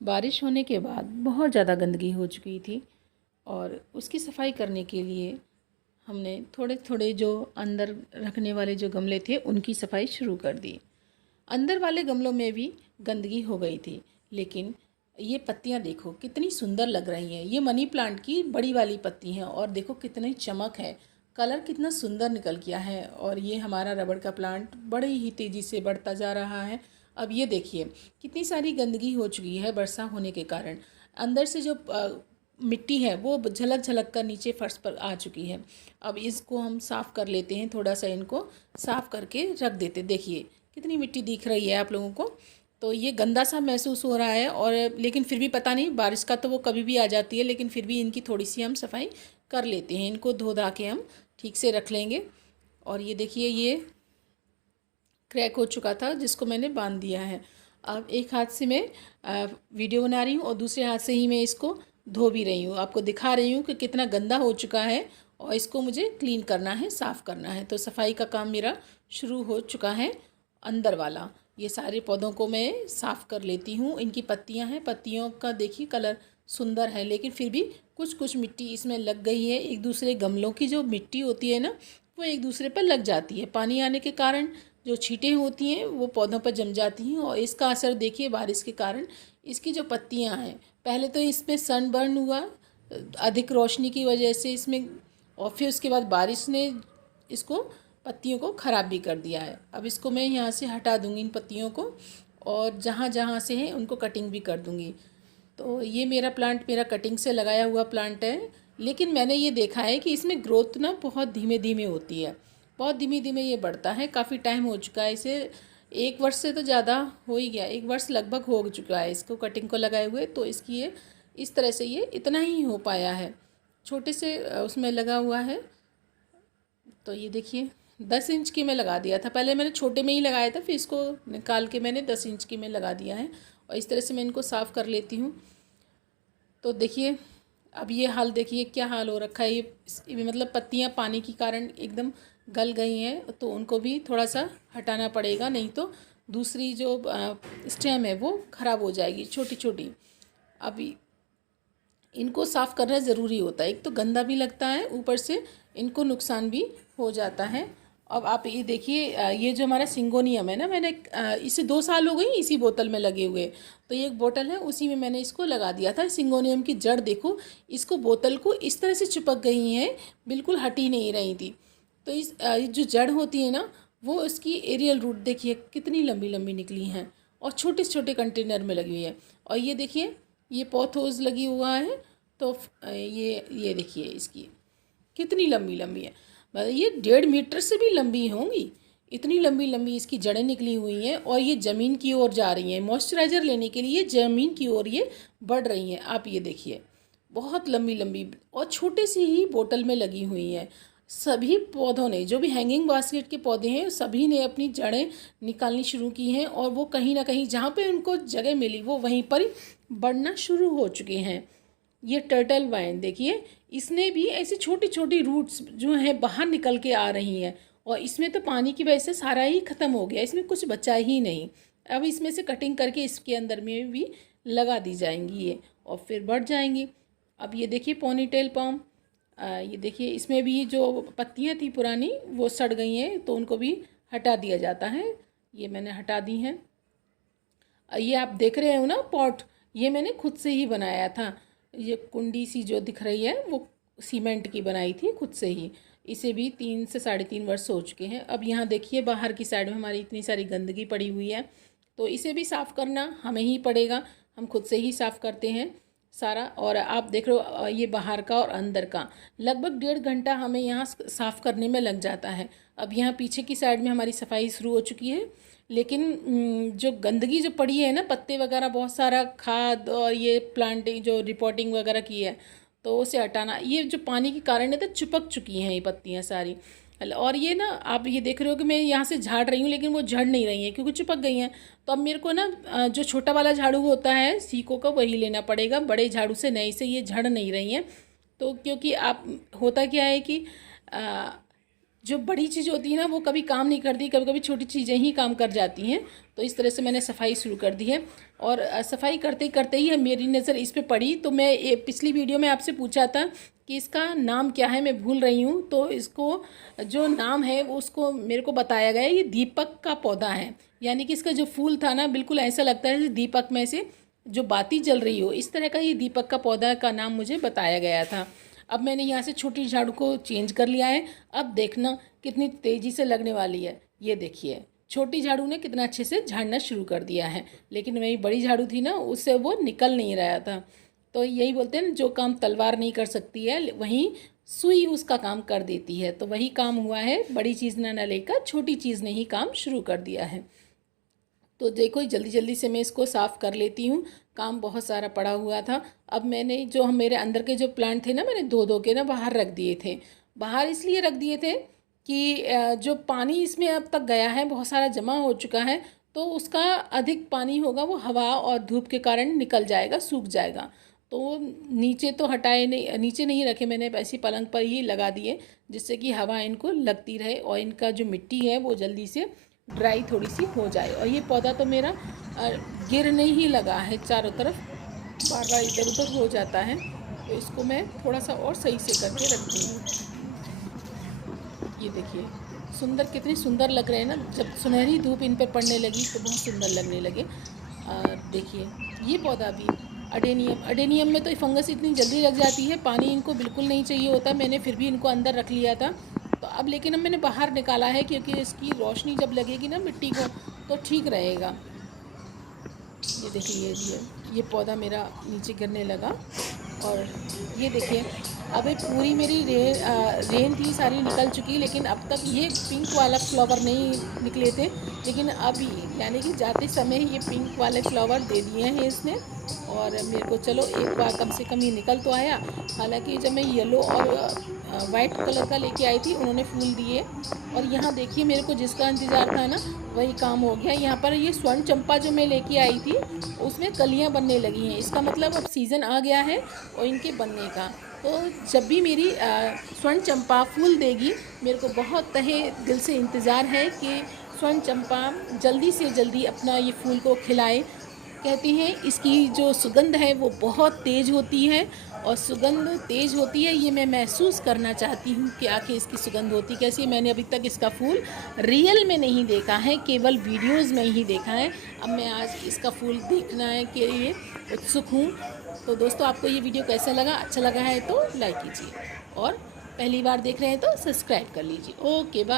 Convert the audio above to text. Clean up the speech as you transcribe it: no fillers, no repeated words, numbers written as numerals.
बारिश होने के बाद बहुत ज़्यादा गंदगी हो चुकी थी और उसकी सफाई करने के लिए हमने थोड़े थोड़े जो अंदर रखने वाले जो गमले थे उनकी सफाई शुरू कर दी। अंदर वाले गमलों में भी गंदगी हो गई थी, लेकिन ये पत्तियां देखो कितनी सुंदर लग रही हैं। ये मनी प्लांट की बड़ी वाली पत्ती हैं और देखो कितनी चमक है, कलर कितना सुंदर निकल गया है। और ये हमारा रबड़ का प्लांट बड़ी ही तेज़ी से बढ़ता जा रहा है। अब ये देखिए कितनी सारी गंदगी हो चुकी है वर्षा होने के कारण। अंदर से जो मिट्टी है वो झलक झलक कर नीचे फर्श पर आ चुकी है। अब इसको हम साफ़ कर लेते हैं, थोड़ा सा इनको साफ़ करके रख देते। देखिए कितनी मिट्टी दिख रही है आप लोगों को। तो ये गंदा सा महसूस हो रहा है, और लेकिन फिर भी पता नहीं, बारिश का तो वो कभी भी आ जाती है, लेकिन फिर भी इनकी थोड़ी सी हम सफाई कर लेते हैं। इनको धो धा के हम ठीक से रख लेंगे। और ये देखिए ये क्रैक हो चुका था जिसको मैंने बांध दिया है। अब एक हाथ से मैं वीडियो बना रही हूँ और दूसरे हाथ से ही मैं इसको धो भी रही हूँ, आपको दिखा रही हूँ कि कितना गंदा हो चुका है और इसको मुझे क्लीन करना है, साफ़ करना है। तो सफाई का काम मेरा शुरू हो चुका है। अंदर वाला ये सारे पौधों को मैं साफ़ कर लेती हूँ। इनकी पत्तियाँ हैं, पत्तियों का देखिए कलर सुंदर है, लेकिन फिर भी कुछ कुछ मिट्टी इसमें लग गई है। एक दूसरे गमलों की जो मिट्टी होती है ना, वो एक दूसरे पर लग जाती है। पानी आने के कारण जो छींटें होती हैं वो पौधों पर जम जाती हैं, और इसका असर देखिए बारिश के कारण इसकी जो पत्तियां हैं, पहले तो इसमें सनबर्न हुआ अधिक रोशनी की वजह से इसमें, और फिर उसके बाद बारिश ने इसको पत्तियों को ख़राब भी कर दिया है। अब इसको मैं यहाँ से हटा दूँगी इन पत्तियों को, और जहाँ जहाँ से हैं उनको कटिंग भी कर दूँगी। तो ये मेरा प्लांट मेरा कटिंग से लगाया हुआ प्लांट है, लेकिन मैंने ये देखा है कि इसमें ग्रोथ ना बहुत धीमे धीमे होती है, बहुत धीमे धीमे ये बढ़ता है। काफ़ी टाइम हो चुका है इसे, 1 वर्ष से तो ज़्यादा हो ही गया, 1 वर्ष लगभग हो चुका है इसको कटिंग को लगाए हुए। तो इसकी ये इस तरह से ये इतना ही हो पाया है, छोटे से उसमें लगा हुआ है। तो ये देखिए 10 इंच की में लगा दिया था, पहले मैंने छोटे में ही लगाया था, फिर इसको निकाल के मैंने 10 इंच की में लगा दिया है। और इस तरह से मैं इनको साफ़ कर लेती हूँ। तो देखिए अब ये हाल देखिए क्या हाल हो रखा है। ये मतलब पत्तियां पानी के कारण एकदम गल गई हैं, तो उनको भी थोड़ा सा हटाना पड़ेगा, नहीं तो दूसरी जो स्टेम है वो ख़राब हो जाएगी छोटी छोटी। अभी इनको साफ़ करना ज़रूरी होता है, एक तो गंदा भी लगता है, ऊपर से इनको नुकसान भी हो जाता है। अब आप ये देखिए ये जो हमारा सिंगोनियम है ना, मैंने इसे 2 साल हो गई इसी बोतल में लगे हुए। तो ये एक बोतल है, उसी में मैंने इसको लगा दिया था। सिंगोनियम की जड़ देखो, इसको बोतल को इस तरह से चिपक गई हैं, बिल्कुल हटी नहीं रही थी। तो इस जो जड़ होती है ना, वो इसकी एरियल रूट देखिए कितनी लंबी लंबी निकली हैं, और छोटे छोटे कंटेनर में लगी हुई है। और ये देखिए ये पॉथोस लगी हुआ है। तो ये देखिए इसकी कितनी लंबी लंबी है, मतलब ये 1.5 मीटर से भी लंबी होंगी। इतनी लंबी लंबी इसकी जड़ें निकली हुई हैं, और ये ज़मीन की ओर जा रही हैं मॉइस्चराइज़र लेने के लिए, ज़मीन की ओर ये बढ़ रही हैं। आप ये देखिए बहुत लंबी लंबी, और छोटे सी ही बोतल में लगी हुई हैं। सभी पौधों ने, जो भी हैंगिंग बास्केट के पौधे हैं, सभी ने अपनी जड़ें निकालनी शुरू की हैं, और वो कहीं ना कहीं जहाँ पे उनको जगह मिली वो वहीं पर ही बढ़ना शुरू हो चुके हैं। ये टर्टल वाइन देखिए, इसने भी ऐसी छोटी छोटी रूट्स जो हैं बाहर निकल के आ रही हैं, और इसमें तो पानी की वजह से सारा ही ख़त्म हो गया, इसमें कुछ बचा ही नहीं। अब इसमें से कटिंग करके इसके अंदर में भी लगा दी जाएंगी ये, और फिर बढ़ जाएंगी। अब ये देखिए पोनीटेल पाम, ये देखिए इसमें भी जो पत्तियां थी पुरानी वो सड़ गई हैं, तो उनको भी हटा दिया जाता है। ये मैंने हटा दी हैं। ये आप देख रहे हो ना पॉट, ये मैंने खुद से ही बनाया था। ये कुंडी सी जो दिख रही है वो सीमेंट की बनाई थी खुद से ही। इसे भी 3 से 3.5 वर्ष हो चुके हैं। अब यहाँ देखिए बाहर की साइड में हमारी इतनी सारी गंदगी पड़ी हुई है, तो इसे भी साफ़ करना हमें ही पड़ेगा। हम खुद से ही साफ़ करते हैं सारा। और आप देख रहे हो ये बाहर का और अंदर का लगभग 1.5 घंटा हमें यहाँ साफ़ करने में लग जाता है। अब यहाँ पीछे की साइड में हमारी सफाई शुरू हो चुकी है, लेकिन जो गंदगी जो पड़ी है ना, पत्ते वगैरह बहुत सारा खाद और ये प्लांटिंग जो रिपोर्टिंग वगैरह की है, तो उसे हटाना। ये जो पानी के कारण है तो चिपक चुकी हैं ये पत्तियाँ सारी। और ये ना आप ये देख रहे हो कि मैं यहाँ से झाड़ रही हूँ, लेकिन वो झड़ नहीं रही हैं क्योंकि चिपक गई हैं। तो अब मेरे को ना जो छोटा वाला झाड़ू होता है सीको का, वही लेना पड़ेगा। बड़े झाड़ू से नए से ये झड़ नहीं रही हैं। तो क्योंकि आप होता क्या है कि जो बड़ी चीज़ होती है ना वो कभी काम नहीं करती, कभी कभी छोटी चीज़ें ही काम कर जाती हैं। तो इस तरह से मैंने सफाई शुरू कर दी है। और सफाई करते करते ही मेरी नज़र इस पे पड़ी, तो मैं ये पिछली वीडियो में आपसे पूछा था कि इसका नाम क्या है, मैं भूल रही हूँ। तो इसको जो नाम है वो उसको मेरे को बताया गया, ये दीपक का पौधा है। यानी कि इसका जो फूल था ना, बिल्कुल ऐसा लगता है दीपक में से जो बाती जल रही हो, इस तरह का ये दीपक का पौधा का नाम मुझे बताया गया था। अब मैंने यहाँ से छोटी झाड़ू को चेंज कर लिया है। अब देखना कितनी तेज़ी से लगने वाली है। ये देखिए, छोटी झाड़ू ने कितना अच्छे से झाड़ना शुरू कर दिया है, लेकिन मेरी बड़ी झाड़ू थी ना, उससे वो निकल नहीं रहा था। तो यही बोलते हैं ना, जो काम तलवार नहीं कर सकती है वहीं सुई उसका काम कर देती है। तो वही काम हुआ है, बड़ी चीज़ ना लेकर छोटी चीज़ ने ही काम शुरू कर दिया है। तो देखो जल्दी जल्दी से मैं इसको साफ़ कर लेती हूँ, काम बहुत सारा पड़ा हुआ था। अब मैंने जो हम मेरे अंदर के जो प्लांट थे ना, मैंने धो धो के ना बाहर रख दिए थे। बाहर इसलिए रख दिए थे कि जो पानी इसमें अब तक गया है बहुत सारा जमा हो चुका है, तो उसका अधिक पानी होगा वो हवा और धूप के कारण निकल जाएगा, सूख जाएगा। तो नीचे तो हटाए नहीं, नीचे नहीं रखे मैंने, ऐसी पलंग पर ही लगा दिए, जिससे कि हवा इनको लगती रहे और इनका जो मिट्टी है वो जल्दी से ड्राई थोड़ी सी हो जाए। और ये पौधा तो मेरा गिरने ही लगा है, चारों तरफ बार बार इधर उधर हो जाता है। तो इसको मैं थोड़ा सा और सही से करके रखती हूँ। ये देखिए सुंदर, कितने सुंदर लग रहे हैं ना, जब सुनहरी धूप इन पर पड़ने लगी तो बहुत सुंदर लगने लगे। देखिए ये पौधा भी अडेनियम, अडेनियम में तो फंगस इतनी जल्दी लग जाती है, पानी इनको बिल्कुल नहीं चाहिए होता। मैंने फिर भी इनको अंदर रख लिया था। तो अब लेकिन अब मैंने बाहर निकाला है, क्योंकि इसकी रोशनी जब लगेगी ना मिट्टी को तो ठीक रहेगा। ये देखिए ये पौधा मेरा नीचे गिरने लगा। और ये देखिए अब ये पूरी मेरी रेन थी सारी निकल चुकी, लेकिन अब तक ये पिंक वाला फ्लावर नहीं निकले थे। लेकिन अभी यानी कि जाते समय ये पिंक वाले फ्लावर दे दिए हैं इसने। और मेरे को चलो एक बार कम से कम ये निकल तो आया। हालांकि जब मैं येलो और वाइट कलर का लेके आई थी उन्होंने फूल दिए। और यहाँ देखिए मेरे को जिसका इंतज़ार था ना वही काम हो गया। यहाँ पर ये स्वर्ण चंपा जो मैं लेके आई थी उसमें कलियाँ बनने लगी हैं, इसका मतलब अब सीज़न आ गया है और इनके बनने का। तो जब भी मेरी स्वर्ण चंपा फूल देगी, मेरे को बहुत तहे दिल से इंतज़ार है कि स्वर्ण चंपा जल्दी से जल्दी अपना ये फूल को खिलाए। कहती हैं इसकी जो सुगंध है वो बहुत तेज़ होती है, और सुगंध तेज़ होती है ये मैं महसूस करना चाहती हूँ कि आखिर इसकी सुगंध होती कैसी है। मैंने अभी तक इसका फूल रियल में नहीं देखा है, केवल वीडियोज़ में ही देखा है। अब मैं आज इसका फूल देखने के लिए उत्सुक हूँ। तो दोस्तों आपको ये वीडियो कैसा लगा? अच्छा लगा है तो लाइक कीजिए, और पहली बार देख रहे हैं तो सब्सक्राइब कर लीजिए। Okay bye.